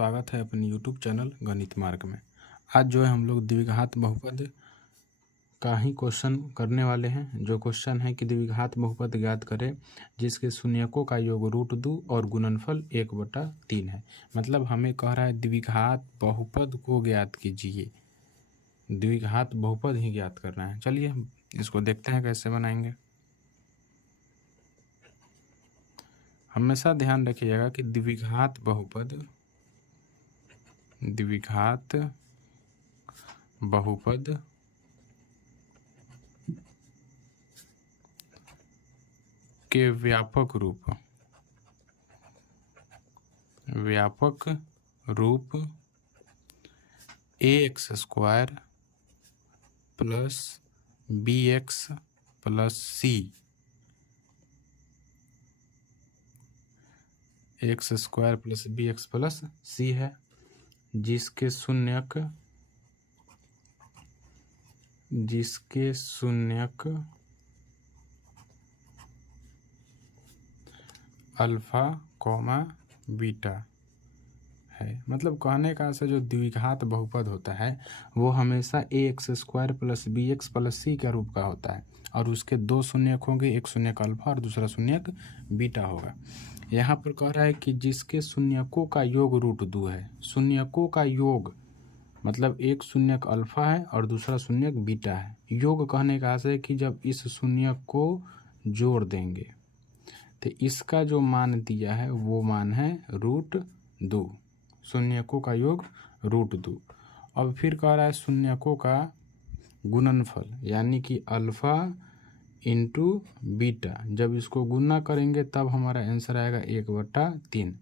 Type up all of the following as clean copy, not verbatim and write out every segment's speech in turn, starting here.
स्वागत है अपने YouTube चैनल गणित मार्ग में। आज जो है हम लोग द्विघात बहुपद का ही क्वेश्चन करने वाले हैं। जो क्वेश्चन है कि द्विघात बहुपद ज्ञात करें जिसके शून्यकों का योग √2 और गुणनफल 1/3 है। मतलब हमें कह रहा है द्विघात बहुपद को ज्ञात कीजिए, द्विघात बहुपद ही ज्ञात करना है। चलिए इसको देखते हैं कैसे बनाएंगे। हमेशा ध्यान रखिएगा कि द्विघात बहुपद के व्यापक रूप ax² + bx + c x² + bx + c है, जिसके शून्यक अल्फा कॉमा बीटा है। मतलब कहने का से जो द्विघात बहुपद होता है वो हमेशा ax² + bx + c का रूप का होता है और उसके दो शून्यक होंगे, एक शून्यक अल्फा और दूसरा शून्यक बीटा होगा। यहाँ पर कह रहा है कि जिसके शून्यकों का योग √2 है। शून्यकों का योग मतलब एक शून्यक अल्फा है और दूसरा शून्यक बीटा है। योग कहने का आशय है कि जब इस शून्यक को जोड़ देंगे तो इसका जो मान दिया है वो मान है √2। शून्यकों का योग √2। अब फिर कह रहा है शून्यकों का गुणनफल यानी कि अल्फा इंटू बीटा, जब इसको गुणा करेंगे तब हमारा आंसर आएगा 1/3।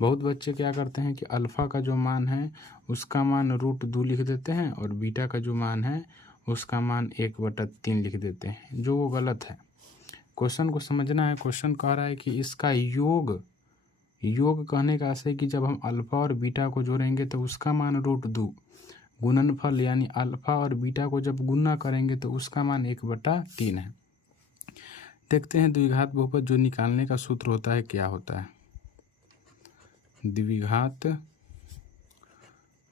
बहुत बच्चे क्या करते हैं कि अल्फ़ा का जो मान है उसका मान √2 लिख देते हैं और बीटा का जो मान है उसका मान 1/3 लिख देते हैं, जो वो गलत है। क्वेश्चन को समझना है। क्वेश्चन कह रहा है कि इसका योग कहने का आशय है कि जब हम अल्फ़ा और बीटा को जोड़ेंगे तो उसका मान √2। गुणनफल यानी अल्फ़ा और बीटा को जब गुणा करेंगे तो उसका मान 1/3 है। देखते हैं द्विघात बहुपद जो निकालने का सूत्र होता है क्या होता है। द्विघात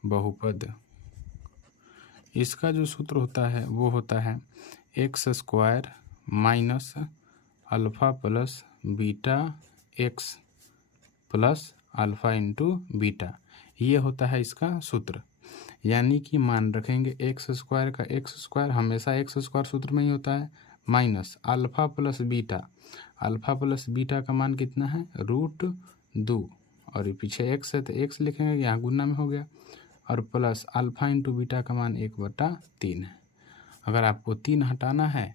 बहुपद इसका जो सूत्र होता है वो होता है x² - alpha + beta x + alpha into beta, ये होता है इसका सूत्र। यानी कि मान रखेंगे x² का x² हमेशा x² सूत्र में ही होता है minus alpha + beta. Alpha + beta का मान कितना है √2 और ये पीछे x है तो x लिखेंगे, यहाँ गुना में हो गया, और प्लस अल्फ़ा इंटू बीटा का मान 1/3 है। अगर आपको 3 हटाना है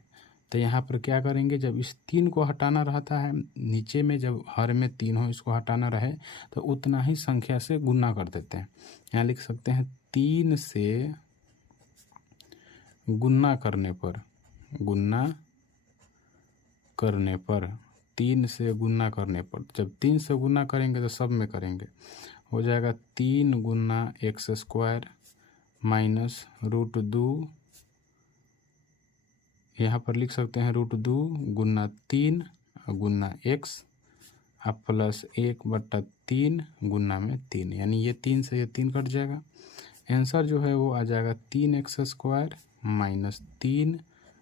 तो यहाँ पर क्या करेंगे, जब इस 3 को हटाना रहता है नीचे में, जब हर में 3 हो इसको हटाना रहे तो उतना ही संख्या से गुना कर देते हैं। यहाँ लिख सकते हैं 3 से गुना करने पर 3 से गुना करने पर, जब 3 से गुना करेंगे तो सब में करेंगे, हो जाएगा 3 × x² माइनस √2, यहाँ पर लिख सकते हैं √2 गुना 3 गुना x अब प्लस 1/3 गुना में 3, यानी ये 3 से ये 3 कट जाएगा। आंसर जो है वो आ जाएगा 3x² माइनस 3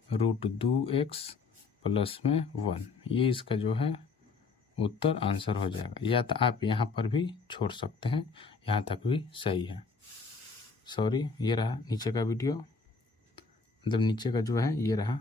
√2x प्लस में 1। ये इसका जो है उत्तर आंसर हो जाएगा। या तो आप यहाँ पर भी छोड़ सकते हैं, यहाँ तक भी सही है। सॉरी, ये रहा नीचे का वीडियो, मतलब नीचे का जो है ये रहा।